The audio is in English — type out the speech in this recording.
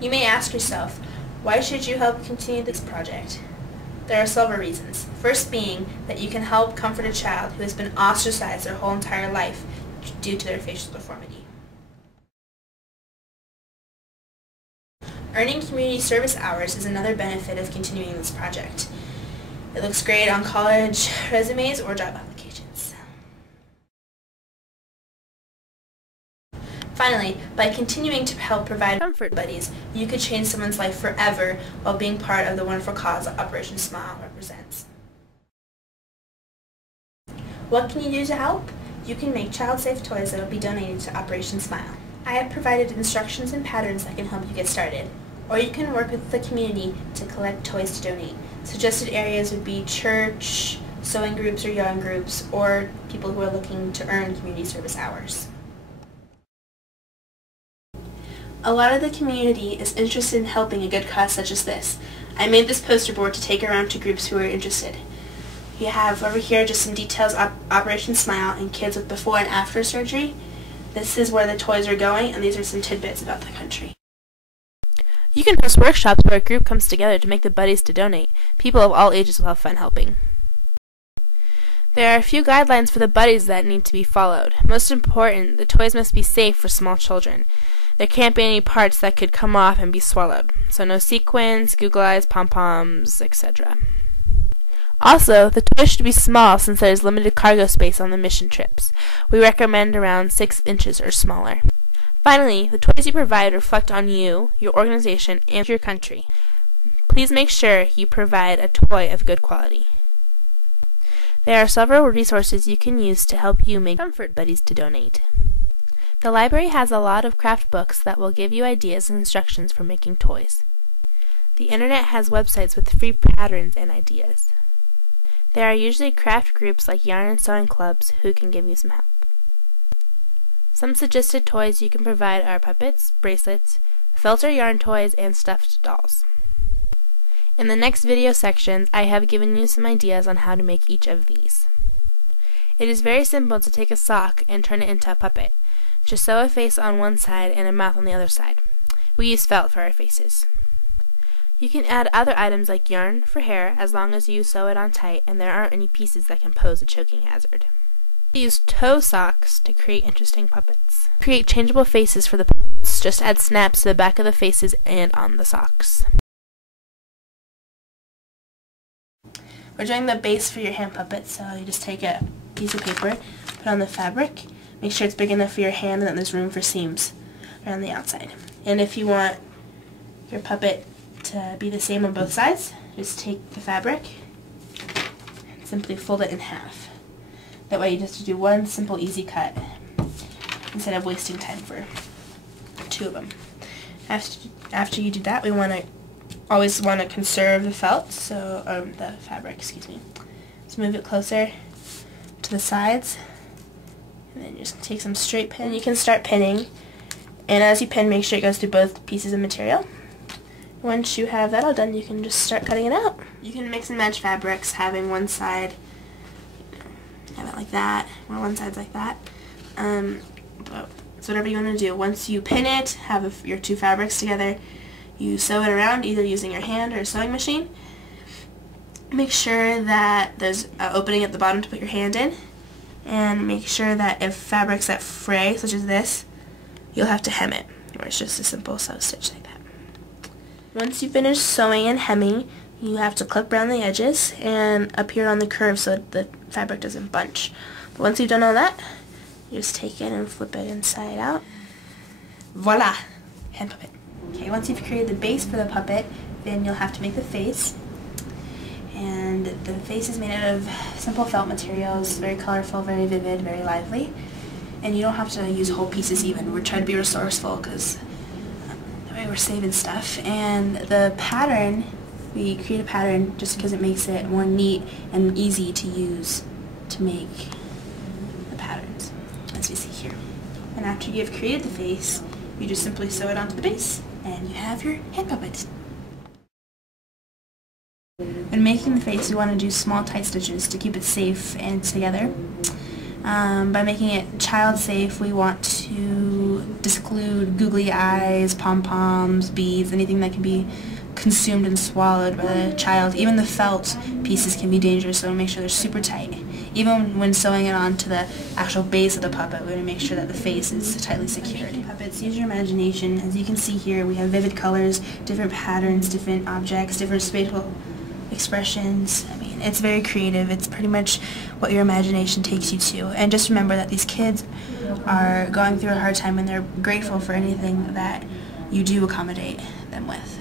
You may ask yourself, why should you help continue this project? There are several reasons. First being that you can help comfort a child who has been ostracized their whole entire life due to their facial deformity. Earning community service hours is another benefit of continuing this project. It looks great on college resumes or job applications. Finally, by continuing to help provide comfort buddies, you could change someone's life forever while being part of the wonderful cause that Operation Smile represents. What can you do to help? You can make child-safe toys that will be donated to Operation Smile. I have provided instructions and patterns that can help you get started. Or you can work with the community to collect toys to donate. Suggested areas would be church, sewing groups or yarn groups, or people who are looking to earn community service hours. A lot of the community is interested in helping a good cause such as this. I made this poster board to take around to groups who are interested. You have over here just some details of Operation Smile and kids with before and after surgery. This is where the toys are going, and these are some tidbits about the country. You can host workshops where a group comes together to make the buddies to donate. People of all ages will have fun helping. There are a few guidelines for the buddies that need to be followed. Most important, the toys must be safe for small children. There can't be any parts that could come off and be swallowed. So no sequins, Google eyes, pom-poms, etc. Also, the toys should be small since there is limited cargo space on the mission trips. We recommend around 6 inches or smaller. Finally, the toys you provide reflect on you, your organization, and your country. Please make sure you provide a toy of good quality. There are several resources you can use to help you make comfort buddies to donate. The library has a lot of craft books that will give you ideas and instructions for making toys. The internet has websites with free patterns and ideas. There are usually craft groups like yarn and sewing clubs who can give you some help. Some suggested toys you can provide are puppets, bracelets, felt or yarn toys, and stuffed dolls. In the next video sections, I have given you some ideas on how to make each of these. It is very simple to take a sock and turn it into a puppet. Just sew a face on one side and a mouth on the other side. We use felt for our faces. You can add other items like yarn for hair as long as you sew it on tight and there aren't any pieces that can pose a choking hazard. Use toe socks to create interesting puppets. Create changeable faces for the puppets. Just add snaps to the back of the faces and on the socks. We're doing the base for your hand puppet, so you just take a piece of paper, put on the fabric, make sure it's big enough for your hand and that there's room for seams around the outside. And if you want your puppet to be the same on both sides, just take the fabric and simply fold it in half. That way you just have to do one simple easy cut instead of wasting time for 2 of them. After you do that, we always want to conserve the felt, so the fabric, excuse me. So move it closer to the sides, and then just take some straight pin. You can start pinning, and as you pin, make sure it goes through both pieces of material. Once you have that all done, you can just start cutting it out. You can mix and match fabrics, having one side have it like that, or one side's like that. It's whatever you want to do. Once you pin it, have your 2 fabrics together, you sew it around either using your hand or a sewing machine. Make sure that there's an opening at the bottom to put your hand in, and make sure that if fabrics that fray, such as this, you'll have to hem it, or it's just a simple sew stitch like that. Once you finish sewing and hemming, you have to clip around the edges and up here on the curve so the fabric doesn't bunch. But once you've done all that, you just take it and flip it inside out. Voila! Hand puppet. Okay, once you've created the base for the puppet, then you'll have to make the face. And the face is made out of simple felt materials, very colorful, very vivid, very lively. And you don't have to use whole pieces even. We're trying to be resourceful because that way we're saving stuff. And the pattern, we create a pattern just because it makes it more neat and easy to use to make the patterns, as we see here. And after you've created the face, you just simply sew it onto the base, and you have your hand puppet. When making the face, you want to do small tight stitches to keep it safe and together. By making it child safe, we want to to disclude googly eyes, pom-poms, beads, anything that can be consumed and swallowed by the child. Even the felt pieces can be dangerous, so make sure they're super tight. Even when sewing it onto the actual base of the puppet, we want to make sure that the face is tightly secured. Puppets, use your imagination. As you can see here, we have vivid colors, different patterns, different objects, different spatial expressions. I mean, it's very creative. It's pretty much what your imagination takes you to. And just remember that these kids are going through a hard time and they're grateful for anything that you do accommodate them with.